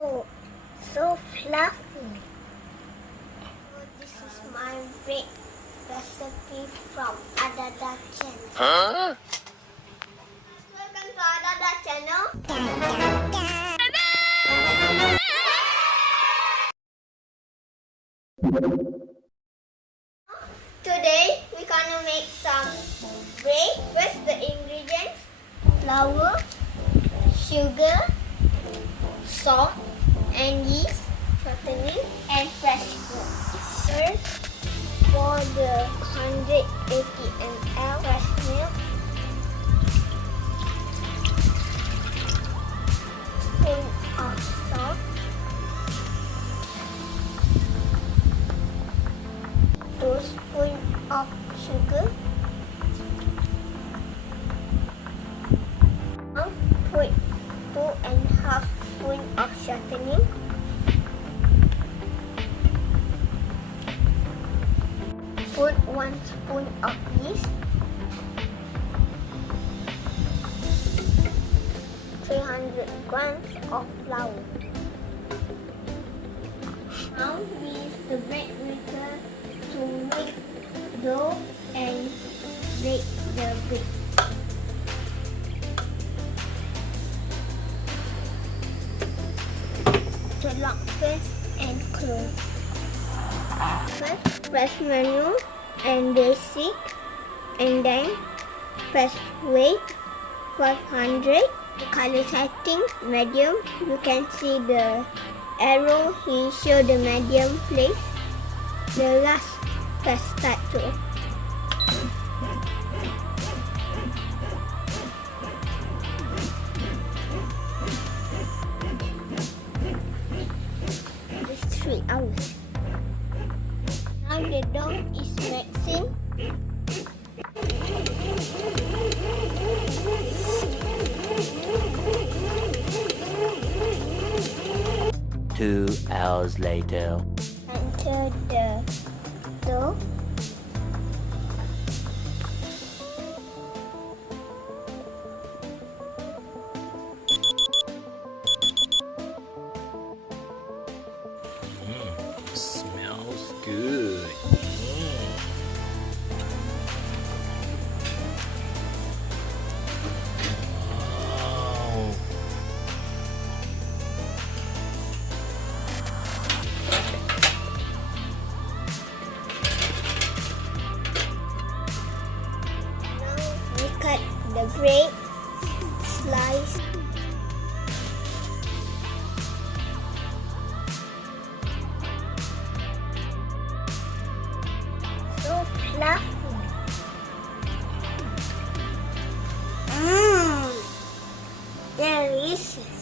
Oh, so fluffy. So this is my bread recipe from Adada channel. Huh? Welcome to Adada channel. Today we're gonna make some bread. First the ingredients: flour, sugar, salt, and yeast, shortening, and fresh milk. First, for the 180 ml fresh milk, spoon of salt, 2 spoons of sugar. Now put 2.5 spoons of shortening. Put 1 spoon of yeast. 300 grams of flour. Now we use the bread maker to make dough and bake the bread. To lock first and close. First, press manual and basic, and then press weight 500. The color setting medium. You can see the arrow here show the medium place. The last, press start to open. It's 3 hours. Now the dough is mixing. Two hours later. Enter the dough. Smells good. Wow. Now we cut the bread slice. So fluffy. Delicious.